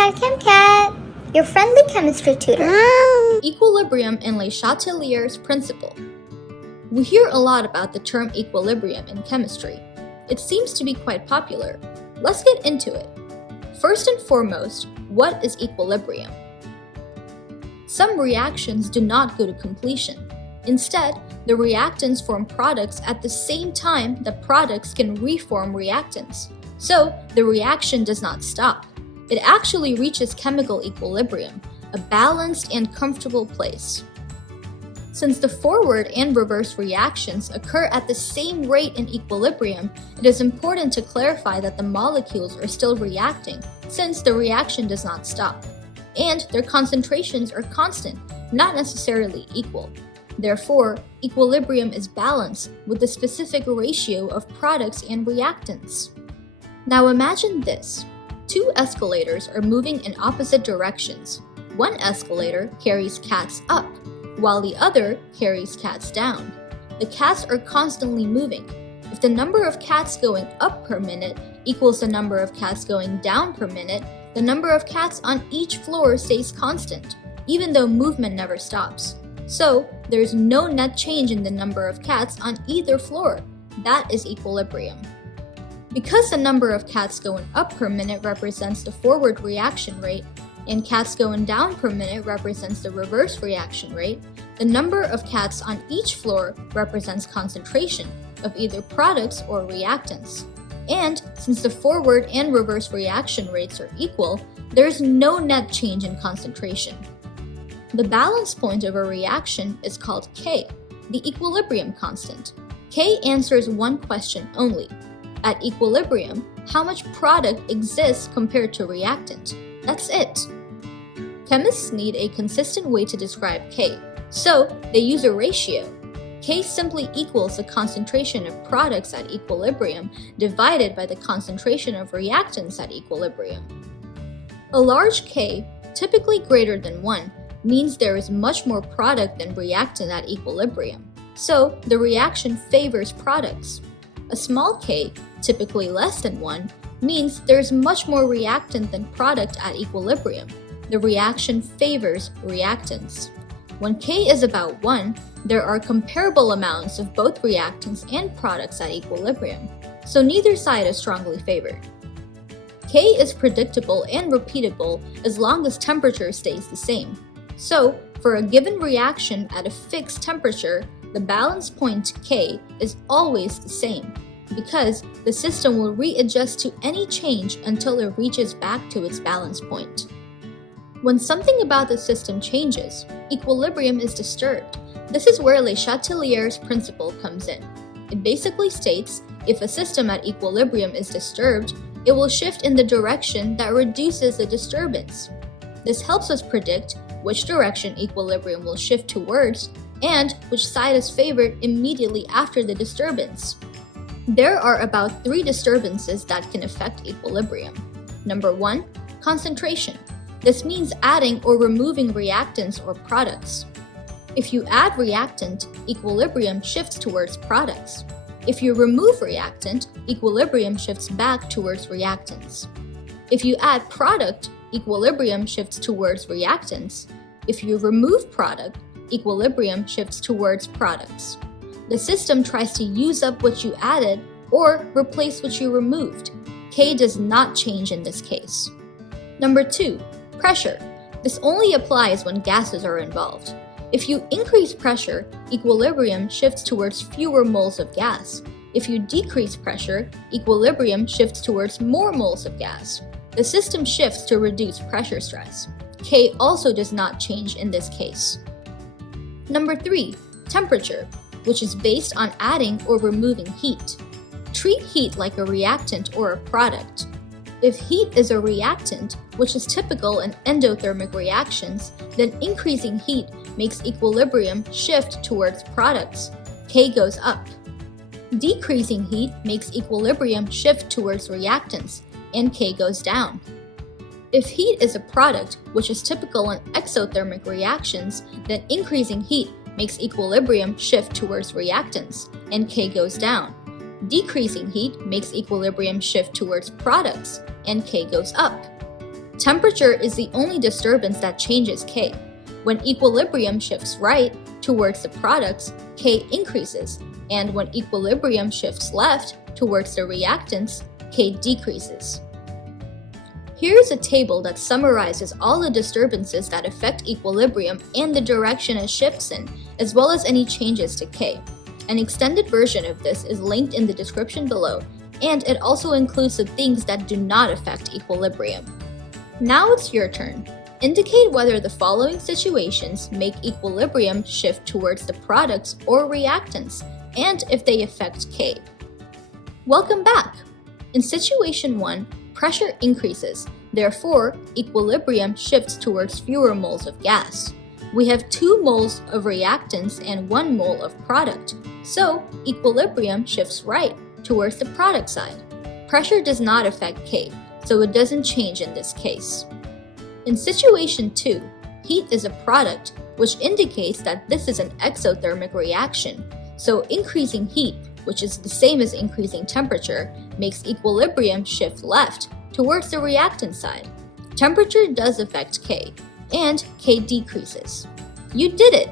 Cat, your friendly chemistry tutor. Equilibrium in Le Chatelier's principle. We hear a lot about the term equilibrium in chemistry. It seems to be quite popular. Let's get into it. First and foremost, what is equilibrium? Some reactions do not go to completion. Instead, the reactants form products at the same time that products can reform reactants. So, the reaction does not stop. It actually reaches chemical equilibrium, a balanced and comfortable place. Since the forward and reverse reactions occur at the same rate in equilibrium, it is important to clarify that the molecules are still reacting, since the reaction does not stop. And their concentrations are constant, not necessarily equal. Therefore, equilibrium is balanced with the specific ratio of products and reactants. Now imagine this. Two escalators are moving in opposite directions. One escalator carries cats up, while the other carries cats down. The cats are constantly moving. If the number of cats going up per minute equals the number of cats going down per minute, the number of cats on each floor stays constant, even though movement never stops. So, there's no net change in the number of cats on either floor. That is equilibrium. Because the number of cats going up per minute represents the forward reaction rate, and cats going down per minute represents the reverse reaction rate, the number of cats on each floor represents concentration of either products or reactants. And since the forward and reverse reaction rates are equal, there is no net change in concentration. The balance point of a reaction is called K, the equilibrium constant. K answers one question only. At equilibrium, how much product exists compared to reactant? That's it. Chemists need a consistent way to describe K, so they use a ratio. K simply equals the concentration of products at equilibrium divided by the concentration of reactants at equilibrium. A large K, typically greater than 1, means there is much more product than reactant at equilibrium, so the reaction favors products. A small K, typically less than 1, means there is much more reactant than product at equilibrium. The reaction favors reactants. When K is about 1, there are comparable amounts of both reactants and products at equilibrium, so neither side is strongly favored. K is predictable and repeatable as long as temperature stays the same. So, for a given reaction at a fixed temperature, the balance point K is always the same, because the system will readjust to any change until it reaches back to its balance point. When something about the system changes, equilibrium is disturbed. This is where Le Chatelier's principle comes in. It basically states, if a system at equilibrium is disturbed, it will shift in the direction that reduces the disturbance. This helps us predict which direction equilibrium will shift towards and which side is favored immediately after the disturbance. There are about 3 disturbances that can affect equilibrium. Number 1, concentration. This means adding or removing reactants or products. If you add reactant, equilibrium shifts towards products. If you remove reactant, equilibrium shifts back towards reactants. If you add product, equilibrium shifts towards reactants. If you remove product, equilibrium shifts towards products. The system tries to use up what you added or replace what you removed. K does not change in this case. Number 2, pressure. This only applies when gases are involved. If you increase pressure, equilibrium shifts towards fewer moles of gas. If you decrease pressure, equilibrium shifts towards more moles of gas. The system shifts to reduce pressure stress. K also does not change in this case. Number 3, temperature, which is based on adding or removing heat. Treat heat like a reactant or a product. If heat is a reactant, which is typical in endothermic reactions, then increasing heat makes equilibrium shift towards products. K goes up. Decreasing heat makes equilibrium shift towards reactants, and K goes down. If heat is a product, which is typical in exothermic reactions, then increasing heat makes equilibrium shift towards reactants, and K goes down. Decreasing heat makes equilibrium shift towards products, and K goes up. Temperature is the only disturbance that changes K. When equilibrium shifts right towards the products, K increases, and when equilibrium shifts left towards the reactants, K decreases. Here is a table that summarizes all the disturbances that affect equilibrium and the direction it shifts in, as well as any changes to K. An extended version of this is linked in the description below, and it also includes the things that do not affect equilibrium. Now it's your turn. Indicate whether the following situations make equilibrium shift towards the products or reactants, and if they affect K. Welcome back! In situation 1, pressure increases, therefore equilibrium shifts towards fewer moles of gas. We have 2 moles of reactants and 1 mole of product, so equilibrium shifts right towards the product side. Pressure does not affect K, so it doesn't change in this case. In situation 2, heat is a product, which indicates that this is an exothermic reaction, so increasing heat, which is the same as increasing temperature, makes equilibrium shift left towards the reactant side. Temperature does affect K, and K decreases. You did it!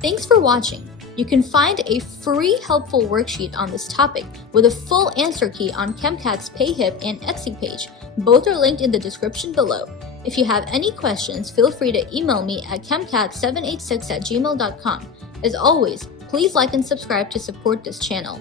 Thanks for watching. You can find a free helpful worksheet on this topic with a full answer key on ChemCat's Payhip and Etsy page. Both are linked in the description below. If you have any questions, feel free to email me at chemcat786@gmail.com. As always, please like and subscribe to support this channel.